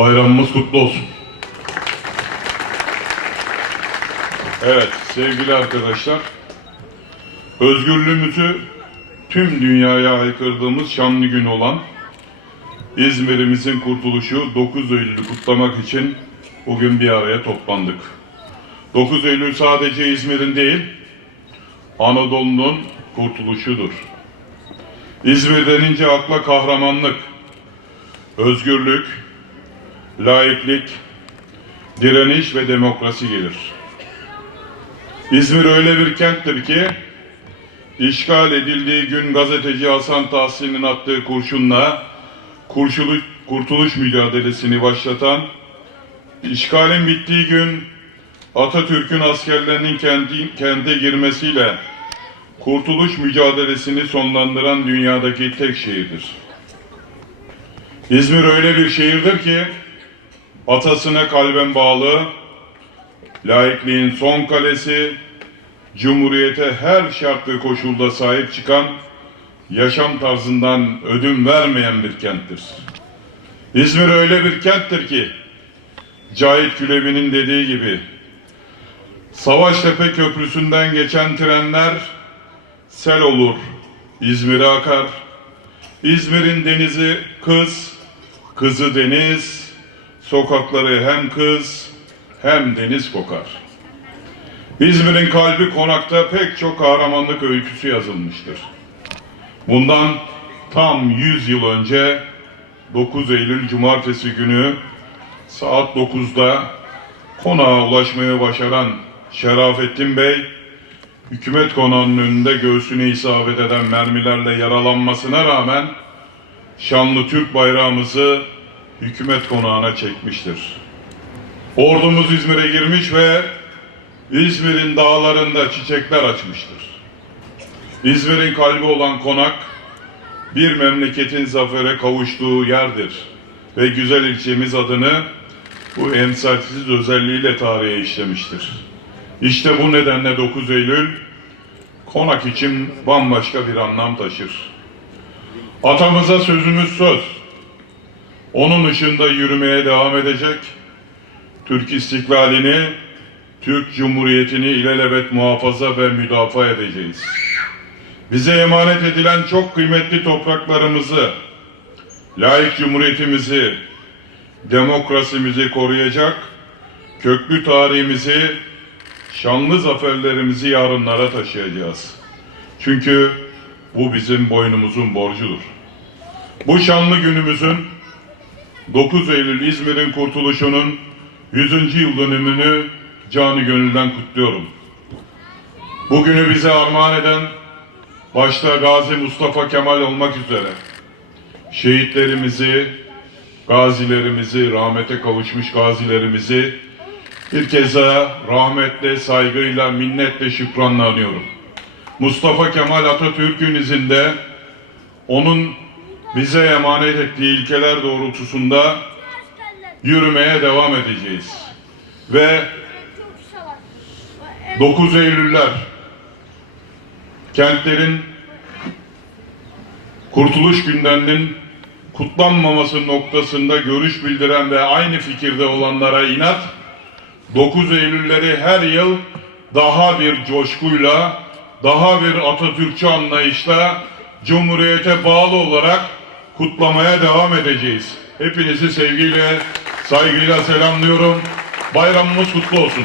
Bayramımız kutlu olsun. Evet sevgili arkadaşlar, özgürlüğümüzü tüm dünyaya haykırdığımız şanlı gün olan İzmir'imizin kurtuluşu 9 Eylül'ü kutlamak için bugün bir araya toplandık. 9 Eylül sadece İzmir'in değil, Anadolu'nun kurtuluşudur. İzmir denince akla kahramanlık, özgürlük, laiklik, direniş ve demokrasi gelir. İzmir öyle bir kenttir ki, işgal edildiği gün gazeteci Hasan Tahsin'in attığı kurşunla kurşulu- kurtuluş mücadelesini başlatan, işgalin bittiği gün Atatürk'ün askerlerinin kendi, kente girmesiyle kurtuluş mücadelesini sonlandıran dünyadaki tek şehirdir. İzmir öyle bir şehirdir ki, atasına kalben bağlı, laikliğin son kalesi, cumhuriyete her şart ve koşulda sahip çıkan, yaşam tarzından ödün vermeyen bir kenttir. İzmir öyle bir kenttir ki, Cahit Külebi'nin dediği gibi, Savaştepe Köprüsü'nden geçen trenler sel olur, İzmir'e akar. İzmir'in denizi kız, kızı deniz, sokakları hem kız hem deniz kokar. İzmir'in kalbi konakta pek çok kahramanlık öyküsü yazılmıştır. Bundan tam 100 yıl önce 9 Eylül Cumartesi günü saat 9'da konağa ulaşmaya başaran Şerafettin Bey, hükümet konağının önünde göğsüne isabet eden mermilerle yaralanmasına rağmen şanlı Türk bayrağımızı hükümet konağına çekmiştir. Ordumuz İzmir'e girmiş ve İzmir'in dağlarında çiçekler açmıştır. İzmir'in kalbi olan konak, bir memleketin zafere kavuştuğu yerdir. Ve güzel ilçemiz adını bu emsalsiz özelliğiyle tarihe işlemiştir. İşte bu nedenle 9 Eylül, konak için bambaşka bir anlam taşır. Atamıza sözümüz söz. Onun ışığında yürümeye devam edecek. Türk istiklalini, Türk Cumhuriyeti'ni ilelebet muhafaza ve müdafaa edeceğiz. Bize emanet edilen çok kıymetli topraklarımızı, layık cumhuriyetimizi, demokrasimizi koruyacak, köklü tarihimizi, şanlı zaferlerimizi yarınlara taşıyacağız. Çünkü bu bizim boynumuzun borcudur. Bu şanlı günümüzün 9 Eylül İzmir'in kurtuluşunun 100. yıl dönümünü canı gönülden kutluyorum. Bugünü bize armağan eden başta Gazi Mustafa Kemal olmak üzere şehitlerimizi, gazilerimizi, rahmete kavuşmuş gazilerimizi bir kez daha rahmetle, saygıyla, minnetle, şükranla anıyorum. Mustafa Kemal Atatürk'ün izinde onun bize emanet ettiği ilkeler doğrultusunda yürümeye devam edeceğiz. Ve 9 Eylüller kentlerin kurtuluş günlerinin kutlanmaması noktasında görüş bildiren ve aynı fikirde olanlara inat 9 Eylülleri her yıl daha bir coşkuyla, daha bir Atatürkçü anlayışla Cumhuriyete bağlı olarak kutlamaya devam edeceğiz. Hepinizi sevgiyle, saygıyla selamlıyorum. Bayramımız kutlu olsun.